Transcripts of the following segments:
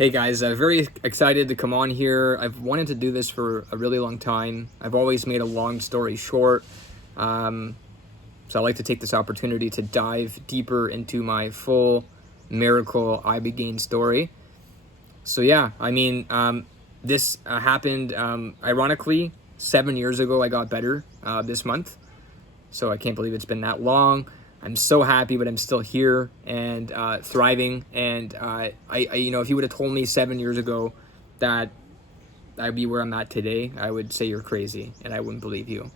Hey guys, very excited to come on here. I've wanted to do this for a really long time. I've always made a long story short. So I like to take this opportunity to dive deeper into my full miracle ibogaine story. So yeah, this happened ironically 7 years ago. I got better this month. So I can't believe it's been that long. I'm so happy, but I'm still here and thriving. And if you would have told me 7 years ago that I'd be where I'm at today, I would say you're crazy, and I wouldn't believe you.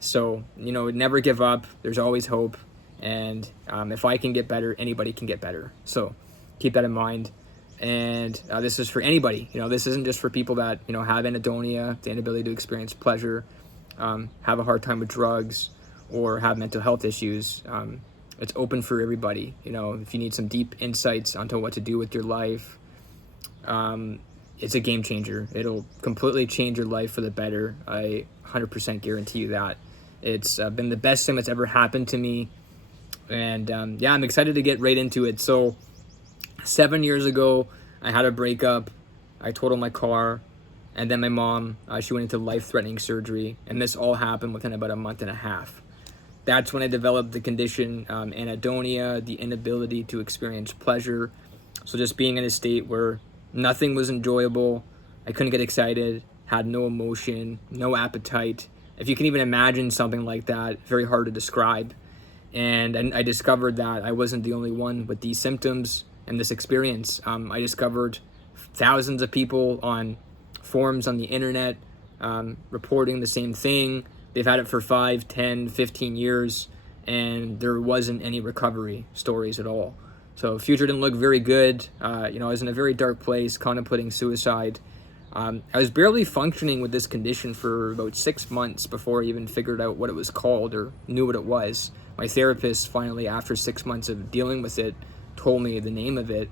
So never give up. There's always hope, and if I can get better, anybody can get better. So keep that in mind. And this is for anybody. This isn't just for people that have anhedonia, the inability to experience pleasure, have a hard time with drugs, or have mental health issues. It's open for everybody. If you need some deep insights onto what to do with your life, it's a game changer. It'll completely change your life for the better. I 100% guarantee you that. It's been the best thing that's ever happened to me. And I'm excited to get right into it. So 7 years ago, I had a breakup. I totaled my car. And then my mom, she went into life-threatening surgery. And this all happened within about a month and a half. That's when I developed the condition, anhedonia, the inability to experience pleasure. So just being in a state where nothing was enjoyable, I couldn't get excited, had no emotion, no appetite. If you can even imagine something like that, very hard to describe. And I discovered that I wasn't the only one with these symptoms and this experience. I discovered thousands of people on forums on the internet reporting the same thing. They've had it for 5, 10, 15 years, and there wasn't any recovery stories at all. So future didn't look very good. I was in a very dark place, contemplating suicide. I was barely functioning with this condition for about 6 months before I even figured out what it was called or knew what it was. My therapist finally, after 6 months of dealing with it, told me the name of it.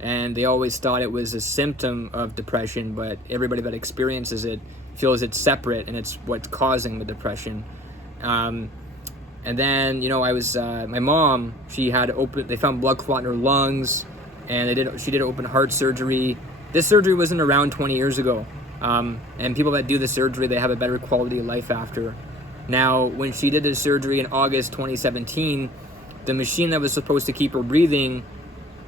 And they always thought it was a symptom of depression, but everybody that experiences it feels it's separate and it's what's causing the depression. And then, I was, my mom, they found blood clot in her lungs, and she did open heart surgery. This surgery wasn't around 20 years ago. And people that do the surgery, they have a better quality of life after. Now, when she did the surgery in August 2017, the machine that was supposed to keep her breathing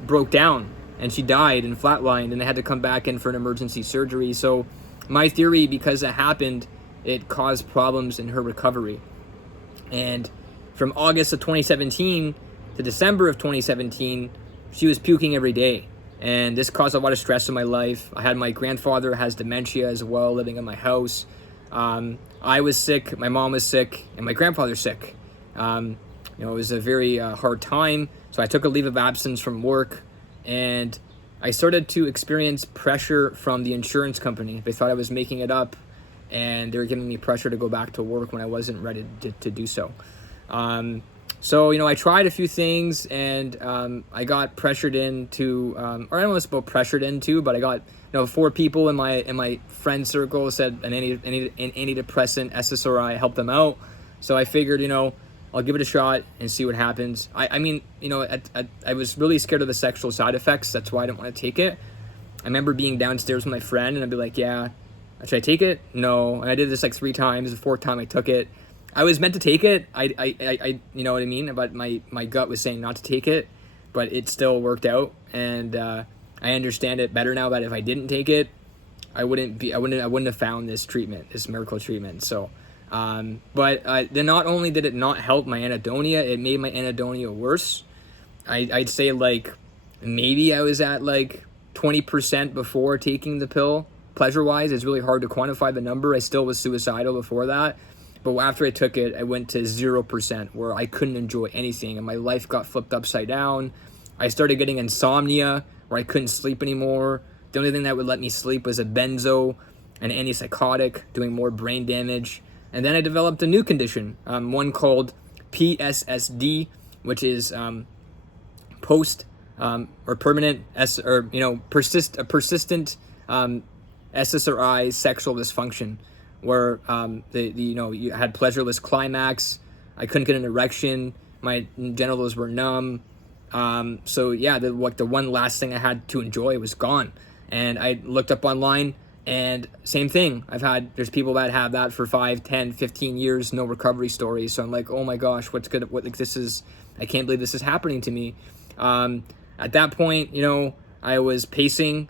broke down, and she died and flatlined, and they had to come back in for an emergency surgery. So my theory, because it happened, it caused problems in her recovery. And from August of 2017 to December of 2017, she was puking every day. And this caused a lot of stress in my life. I had my grandfather has dementia as well, living in my house. I was sick, my mom was sick, and my grandfather's sick. It was a very hard time. So I took a leave of absence from work, and I started to experience pressure from the insurance company. They thought I was making it up, and they were giving me pressure to go back to work when I wasn't ready to do so. I tried a few things, and I got pressured into, or I don't know what's about pressured into, but I got 4 people in my friend circle said an antidepressant, SSRI helped them out. So I figured, I'll give it a shot and see what happens. I was really scared of the sexual side effects. That's why I didn't want to take it. I remember being downstairs with my friend, and I'd be like, yeah, should I take it? No. And I did this like 3 times. The 4th time I took it. I was meant to take it. I you know what I mean? But my gut was saying not to take it, but it still worked out. And I understand it better now that if I didn't take it, I wouldn't have found this treatment, this miracle treatment. So, but then not only did it not help my anhedonia, it made my anhedonia worse. I'd say like maybe I was at like 20% before taking the pill. Pleasure-wise, it's really hard to quantify the number. I still was suicidal before that. But after I took it, I went to 0%, where I couldn't enjoy anything, and my life got flipped upside down. I started getting insomnia, where I couldn't sleep anymore. The only thing that would let me sleep was a benzo, an antipsychotic, doing more brain damage. And then I developed a new condition, one called PSSD, which is persistent SSRI sexual dysfunction, where you had pleasureless climax. I couldn't get an erection. My genitals were numb. The one last thing I had to enjoy was gone. And I looked up online, and same thing. There's people that have that for 5, 10, 15 years, no recovery stories. So I'm like, oh my gosh, I can't believe this is happening to me. At that point, I was pacing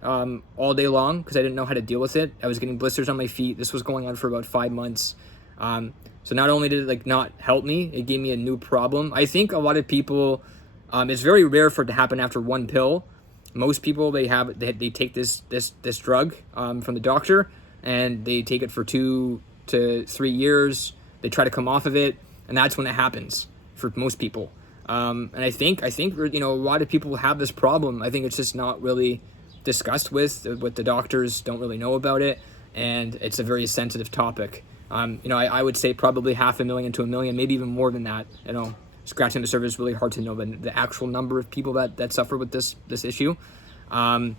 all day long because I didn't know how to deal with it. I was getting blisters on my feet. This was going on for about 5 months. So not only did it not help me, it gave me a new problem. I think a lot of people, it's very rare for it to happen after one pill. Most people, they take this drug from the doctor, and they take it for 2 to 3 years. They try to come off of it, and that's when it happens for most people. And I think a lot of people have this problem. I think it's just not really discussed with the doctors don't really know about it, and it's a very sensitive topic. I would say probably 500,000 to 1 million, maybe even more than that. Scratching the surface is really hard to know the actual number of people that suffer with this issue. I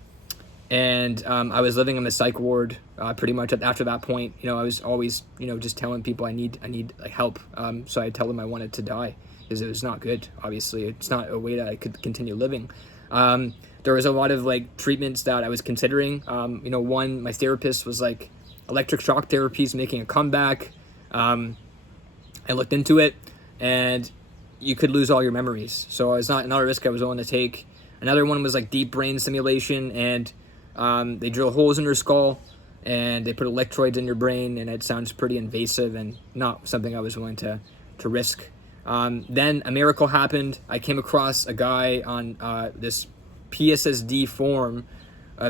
was living in the psych ward pretty much after that point. I was always just telling people I need help. So I tell them I wanted to die because it was not good. Obviously, it's not a way that I could continue living. There was a lot of treatments that I was considering. One, my therapist was like, electric shock therapy is making a comeback. I looked into it, and you could lose all your memories. So it's not a risk I was willing to take. Another one was deep brain stimulation, and they drill holes in your skull, and they put electrodes in your brain, and it sounds pretty invasive and not something I was willing to risk. Then a miracle happened. I came across a guy on this PSSD forum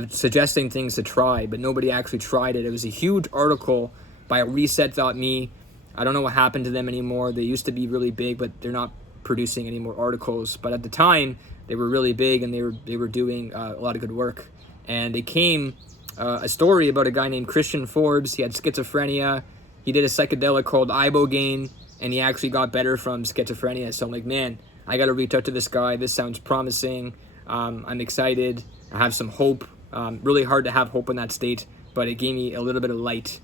suggesting things to try, but nobody actually tried it. It was a huge article by Reset.me. I don't know what happened to them anymore. They used to be really big, but they're not producing any more articles. But at the time, they were really big, and they were doing a lot of good work. And it came a story about a guy named Christian Forbes. He had schizophrenia. He did a psychedelic called Ibogaine, and he actually got better from schizophrenia. So I'm like, man, I got to reach out to this guy. This sounds promising. I'm excited. I have some hope. Really hard to have hope in that state, but it gave me a little bit of light.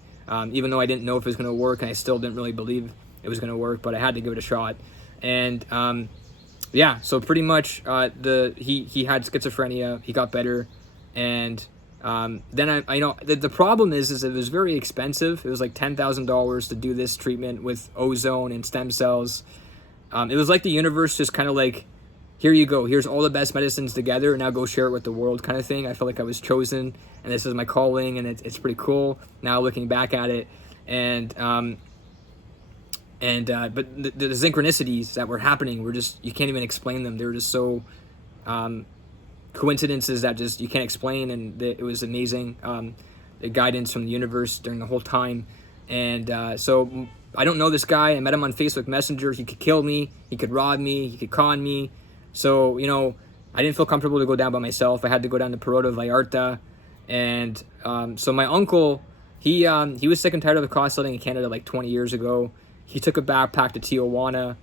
Even though I didn't know if it was going to work, and I still didn't really believe it was going to work, but I had to give it a shot. And so pretty much he had schizophrenia. He got better, and then the problem is it was very expensive. It was like $10,000 to do this treatment with ozone and stem cells. It was like the universe just kind of here you go. Here's all the best medicines together, and now go share it with the world, kind of thing. I felt like I was chosen, and this is my calling, and it's pretty cool now looking back at it. But the synchronicities that were happening were just, you can't even explain them. They were just so coincidences that just you can't explain, and it was amazing. The guidance from the universe during the whole time. And so I don't know this guy. I met him on Facebook Messenger. He could kill me. He could rob me. He could con me. So, I didn't feel comfortable to go down by myself. I had to go down to Puerto Vallarta. And so my uncle, he was sick and tired of the cost living in Canada 20 years ago. He took a backpack to Tijuana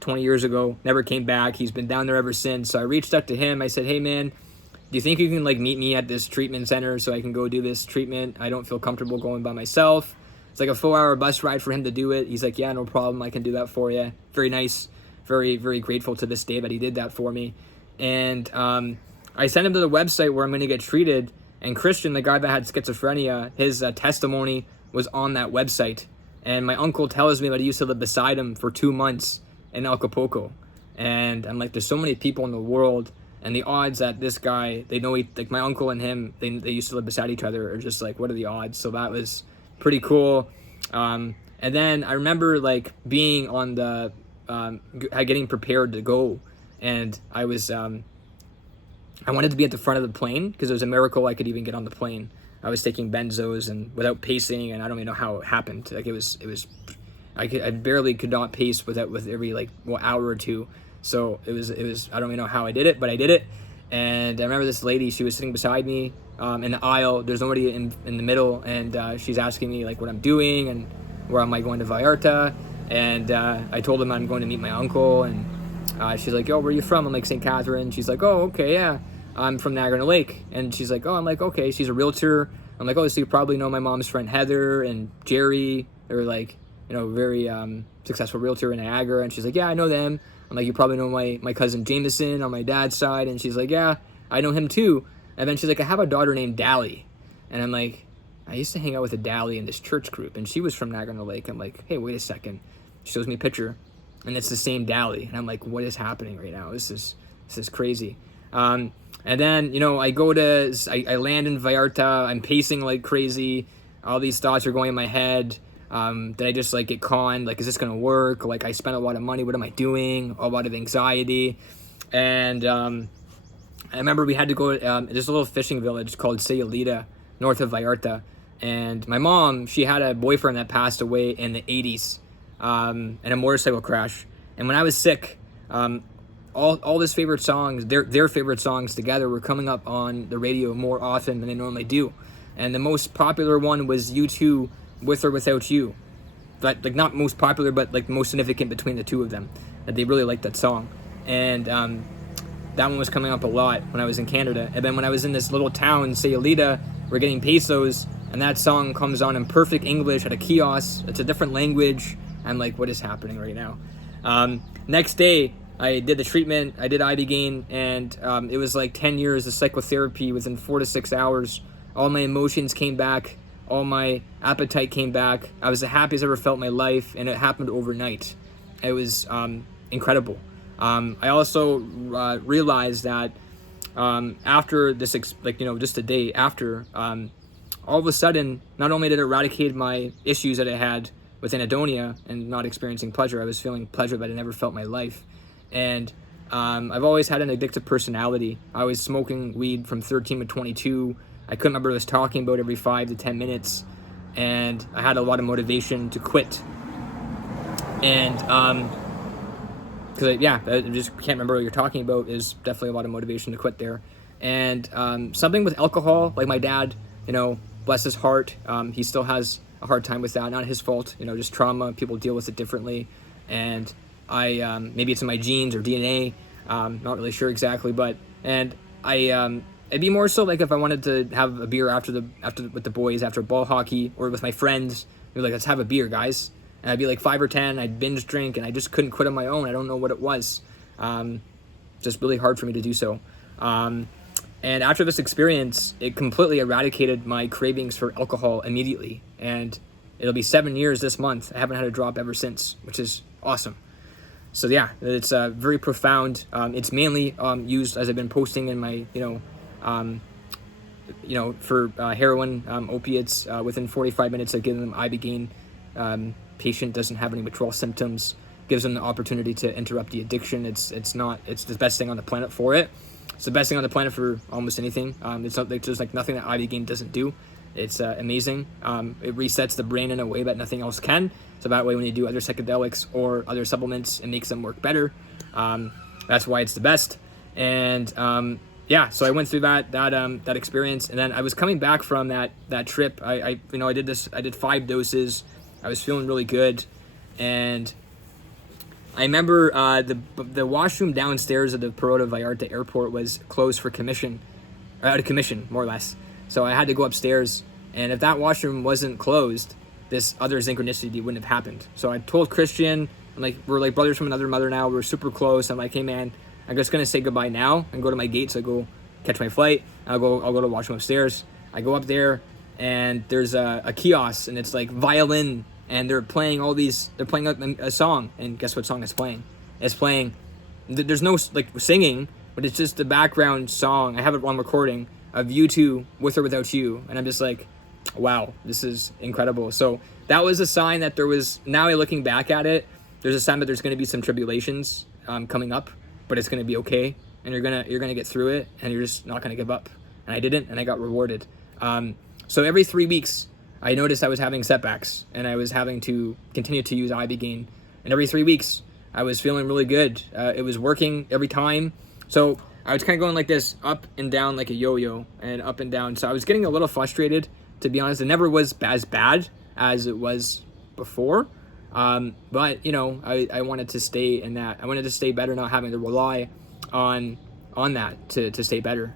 20 years ago, never came back. He's been down there ever since. So I reached out to him. I said, hey, man, do you think you can meet me at this treatment center so I can go do this treatment? I don't feel comfortable going by myself. It's like a 4-hour bus ride for him to do it. He's like, yeah, no problem. I can do that for you. Very nice. Very, very grateful to this day that he did that for me. And I sent him to the website where I'm going to get treated. And Christian, the guy that had schizophrenia, his testimony was on that website. And my uncle tells me that he used to live beside him for 2 months in Acapulco. And I'm like, there's so many people in the world, and the odds that this guy, they know, my uncle and him, they used to live beside each other, are just what are the odds? So that was pretty cool. And then I remember being on the getting prepared to go, and I was I wanted to be at the front of the plane because it was a miracle I could even get on the plane. I was taking benzos and without pacing, and I don't even know how it happened. I barely could not pace with every hour or two. So it was I don't even know how I did it, but I did it. And I remember this lady, she was sitting beside me in the aisle. There's nobody in the middle, and she's asking me what I'm doing and where am I going to Vallarta. And I told him I'm going to meet my uncle, and she's like, yo, where are you from? I'm like, St. Catherine. She's like, oh, okay, yeah. I'm from Niagara Lake. And she's like, oh, I'm like, okay. She's a realtor. I'm like, oh, so you probably know my mom's friend Heather and Jerry. They're very successful realtor in Niagara. And she's like, yeah, I know them. I'm like, you probably know my cousin Jameson on my dad's side. And she's like, yeah, I know him too. And then she's like, I have a daughter named Dally. And I'm like, I used to hang out with a Dally in this church group, and she was from Niagara Lake. I'm like, hey, wait a second. She shows me a picture, and it's the same Dally. And I'm like, what is happening right now? This is crazy. And then, I land in Vallarta. I'm pacing like crazy. All these thoughts are going in my head. Did I just like get conned? Like, is this going to work? Like, I spent a lot of money. What am I doing? A lot of anxiety. And I remember we had to go to this little fishing village called Sayulita, north of Vallarta. And my mom, she had a boyfriend that passed away in the 80s in a motorcycle crash. And when I was sick, all his favorite songs, their favorite songs together were coming up on the radio more often than they normally do. And the most popular one was U2, With or Without You. But, like, not most popular, but, like, most significant between the two of them. That they really liked that song. And that one was coming up a lot when I was in Canada. And then when I was in this little town, Sayulita, we're getting pesos, and that song comes on in perfect English at a kiosk. It's a different language. I'm like, what is happening right now? Next day, I did the treatment. I did Ibogaine, and it was like 10 years of psychotherapy within 4 to 6 hours. All my emotions came back. All my appetite came back. I was the happiest I ever felt in my life, and it happened overnight. It was incredible. I also realized that after this, just a day after, all of a sudden, not only did it eradicate my issues that I had with anhedonia and not experiencing pleasure, I was feeling pleasure that I never felt in my life. And I've always had an addictive personality. I was smoking weed from 13 to 22. I couldn't remember what I was talking about every 5 to 10 minutes. And I had a lot of motivation to quit. And because I just can't remember what you're talking about. Is definitely a lot of motivation to quit there. And something with alcohol, like my dad, bless his heart, he still has a hard time with that. Not his fault, just trauma. People deal with it differently. And I maybe it's in my genes or DNA. Not really sure exactly, but it'd be more so like if I wanted to have a beer after with the boys after ball hockey or with my friends. We'd be like, let's have a beer, guys. And I'd be like 5 or 10. I'd binge drink, and I just couldn't quit on my own. I don't know what it was. Just really hard for me to do so. And after this experience, it completely eradicated my cravings for alcohol immediately. And it'll be 7 years this month. I haven't had a drop ever since, which is awesome. So yeah, it's very profound. It's mainly used, as I've been posting in my, for heroin, opiates. Within 45 minutes of giving them Ibogaine, patient doesn't have any withdrawal symptoms. Gives them the opportunity to interrupt the addiction. It's the best thing on the planet for it. It's the best thing on the planet for almost anything. It's not like there's like nothing that Ibogaine doesn't do. It's amazing. It resets the brain in a way that nothing else can. So that way, when you do other psychedelics or other supplements, it makes them work better. That's why it's the best. And so I went through that experience, and then I was coming back from that trip. I did this. I did 5 doses. I was feeling really good, and I remember the washroom downstairs of the Perota Vallarta Airport was closed for out of commission, more or less. So I had to go upstairs, and if that washroom wasn't closed, this other synchronicity wouldn't have happened. So I told Christian, I'm like, we're like brothers from another mother now. We're super close. I'm like, hey man, I'm just gonna say goodbye now and go to my gate. So I go catch my flight. I'll go to the washroom upstairs. I go up there, and there's a kiosk, and it's like violin, and they're playing a song, and guess what song it's playing? It's playing, there's no like singing, but it's just the background song. I have it on recording of U2, With or Without You, and I'm just like, wow, this is incredible. So that was a sign that there was, now looking back at it, there's a sign that there's going to be some tribulations coming up, but it's going to be okay, and you're gonna get through it, and you're just not going to give up. And I didn't, and I got rewarded. So every 3 weeks, I noticed I was having setbacks, and I was having to continue to use Ibogaine. And every 3 weeks, I was feeling really good. It was working every time. So I was kind of going like this, up and down like a yo-yo, and up and down. So I was getting a little frustrated, to be honest. It never was as bad as it was before. But, I wanted to stay in that. I wanted to stay better, not having to rely on that to stay better.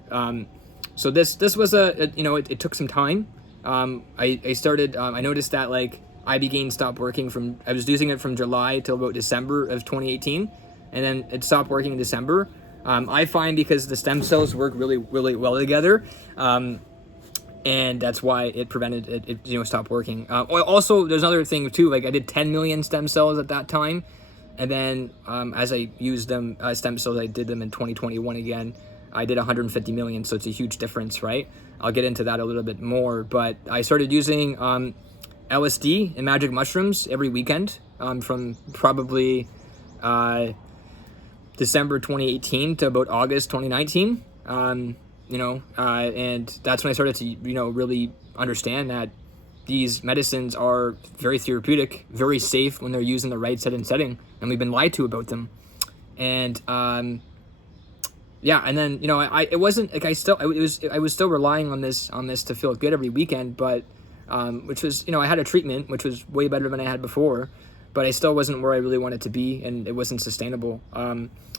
So this was it took some time. I started, I noticed that like Ibogaine stopped working I was using it from July till about December of 2018, and then it stopped working in December. I find because the stem cells work really, really well together, and that's why it prevented it, stopped working. Also, there's another thing too. Like I did 10 million stem cells at that time, and then as I used them stem cells, I did them in 2021 again. I did 150 million, so it's a huge difference, right? I'll get into that a little bit more, but I started using LSD and magic mushrooms every weekend from probably December 2018 to about August 2019. And that's when I started to, really understand that these medicines are very therapeutic, very safe when they're used in the right setting, and we've been lied to about them. And and then it wasn't like I was still relying on this to feel good every weekend, but which was I had a treatment which was way better than I had before, but I still wasn't where I really wanted to be, and it wasn't sustainable.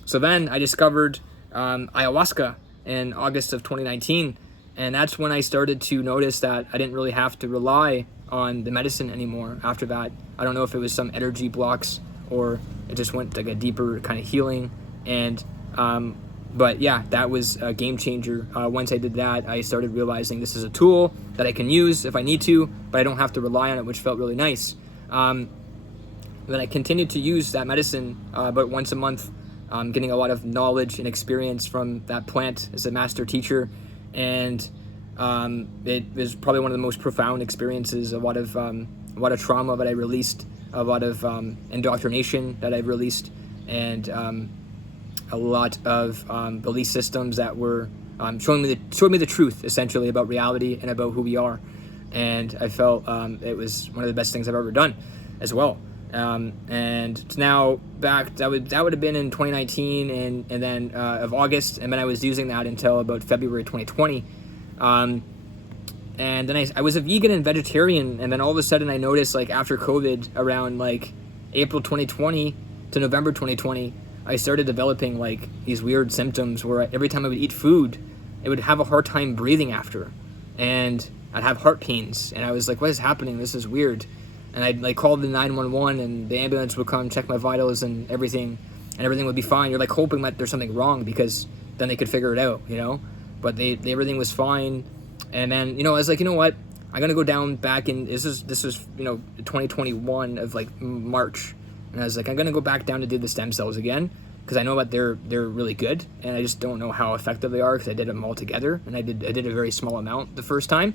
So then I discovered ayahuasca in August of 2019, and that's when I started to notice that I didn't really have to rely on the medicine anymore. After that, I don't know if it was some energy blocks or it just went like a deeper kind of healing, and but yeah, that was a game changer. Once I did that, I started realizing this is a tool that I can use if I need to, but I don't have to rely on it, which felt really nice. Then I continued to use that medicine about once a month, getting a lot of knowledge and experience from that plant as a master teacher. And it was probably one of the most profound experiences, a lot of trauma that I released, a lot of indoctrination that I released, and a lot of belief systems that were showing me the truth, essentially, about reality and about who we are. And I felt it was one of the best things I've ever done as well. And now back, that would have been in 2019 and then of August, and then I was using that until about February 2020. And then I was a vegan and vegetarian, and then all of a sudden I noticed, like, after COVID, around like April 2020 to November 2020, I started developing like these weird symptoms where every time I would eat food, I would have a hard time breathing after, and I'd have heart pains, and I was like, what is happening? This is weird. And I'd like call the 911, and the ambulance would come check my vitals and everything would be fine. You're like hoping that there's something wrong, because then they could figure it out, but everything was fine. And then, I was like, you know what, I'm gonna go down back in, this was 2021 of like March, and I was like, I'm gonna go back down to do the stem cells again, because I know that they're really good, and I just don't know how effective they are, because I did them all together, and I did a very small amount the first time.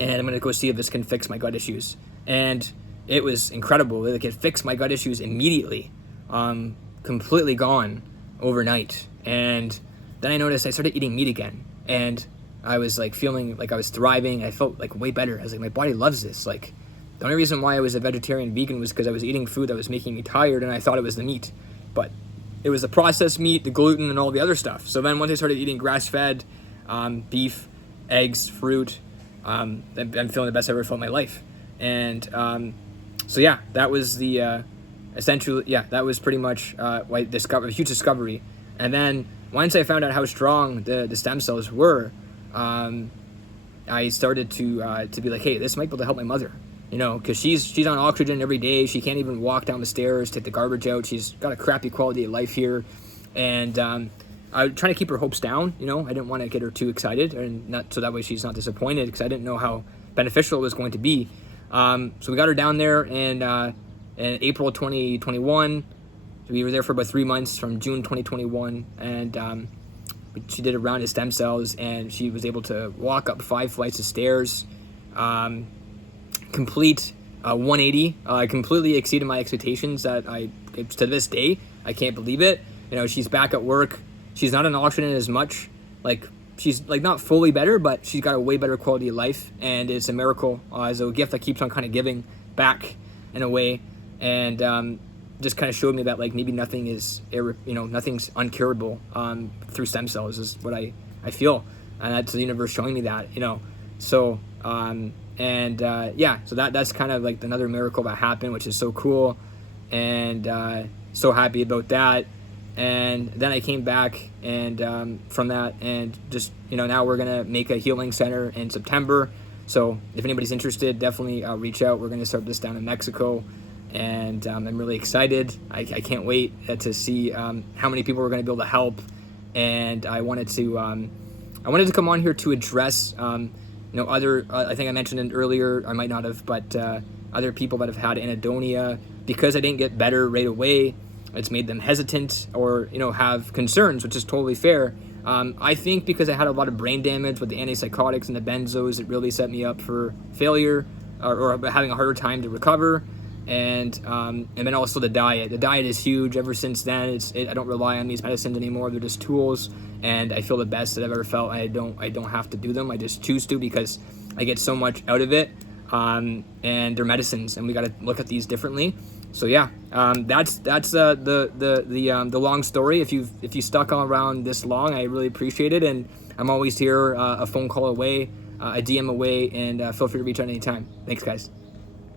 And I'm going to go see if this can fix my gut issues. And it was incredible. Like, it fixed my gut issues immediately, completely gone overnight. And then I noticed I started eating meat again, and I was like feeling like I was thriving. I felt like way better. I was like, my body loves this. Like, the only reason why I was a vegetarian vegan was because I was eating food that was making me tired, and I thought it was the meat, but it was the processed meat, the gluten, and all the other stuff. So then once I started eating grass-fed beef, eggs, fruit, I'm feeling the best I've ever felt in my life. And so yeah, that was the essentially, yeah, that was pretty much a huge discovery. And then once I found out how strong the stem cells were, I started to be like, hey, this might be able to help my mother, because she's on oxygen every day. She can't even walk down the stairs, take the garbage out. She's got a crappy quality of life here, and I was trying to keep her hopes down. I didn't want to get her too excited, and not so that way she's not disappointed, because I didn't know how beneficial it was going to be. So we got her down there in April 2021. We were there for about 3 months, from June 2021, and she did a round of stem cells, and she was able to walk up 5 flights of stairs, complete 180. Completely exceeded my expectations. That to this day, I can't believe it. She's back at work. She's not on oxygen as much. Like, she's like not fully better, but she's got a way better quality of life, and it's a miracle. It's a gift that keeps on kind of giving back in a way, and just kind of showed me that like maybe nothing is nothing's uncurable through stem cells, is what I feel, and that's the universe showing me that. So so that's kind of like another miracle that happened, which is so cool, and so happy about that. And then I came back, and from that, and just now we're gonna make a healing center in September. So if anybody's interested, definitely reach out. We're gonna start this down in Mexico, and I'm really excited. I can't wait to see how many people we're going to be able to help. And I wanted to come on here to address other I think I mentioned it earlier, I might not have, but other people that have had anhedonia because I didn't get better right away. It's made them hesitant or have concerns, which is totally fair. I think because I had a lot of brain damage with the antipsychotics and the benzos, it really set me up for failure or having a harder time to recover. And then also the diet. The diet is huge. Ever since then, I don't rely on these medicines anymore. They're just tools, and I feel the best that I've ever felt. I don't have to do them. I just choose to because I get so much out of it. And they're medicines, and we got to look at these differently. So yeah, that's the long story. If you stuck around this long, I really appreciate it, and I'm always here, a phone call away, a DM away, and feel free to reach out anytime. Thanks, guys.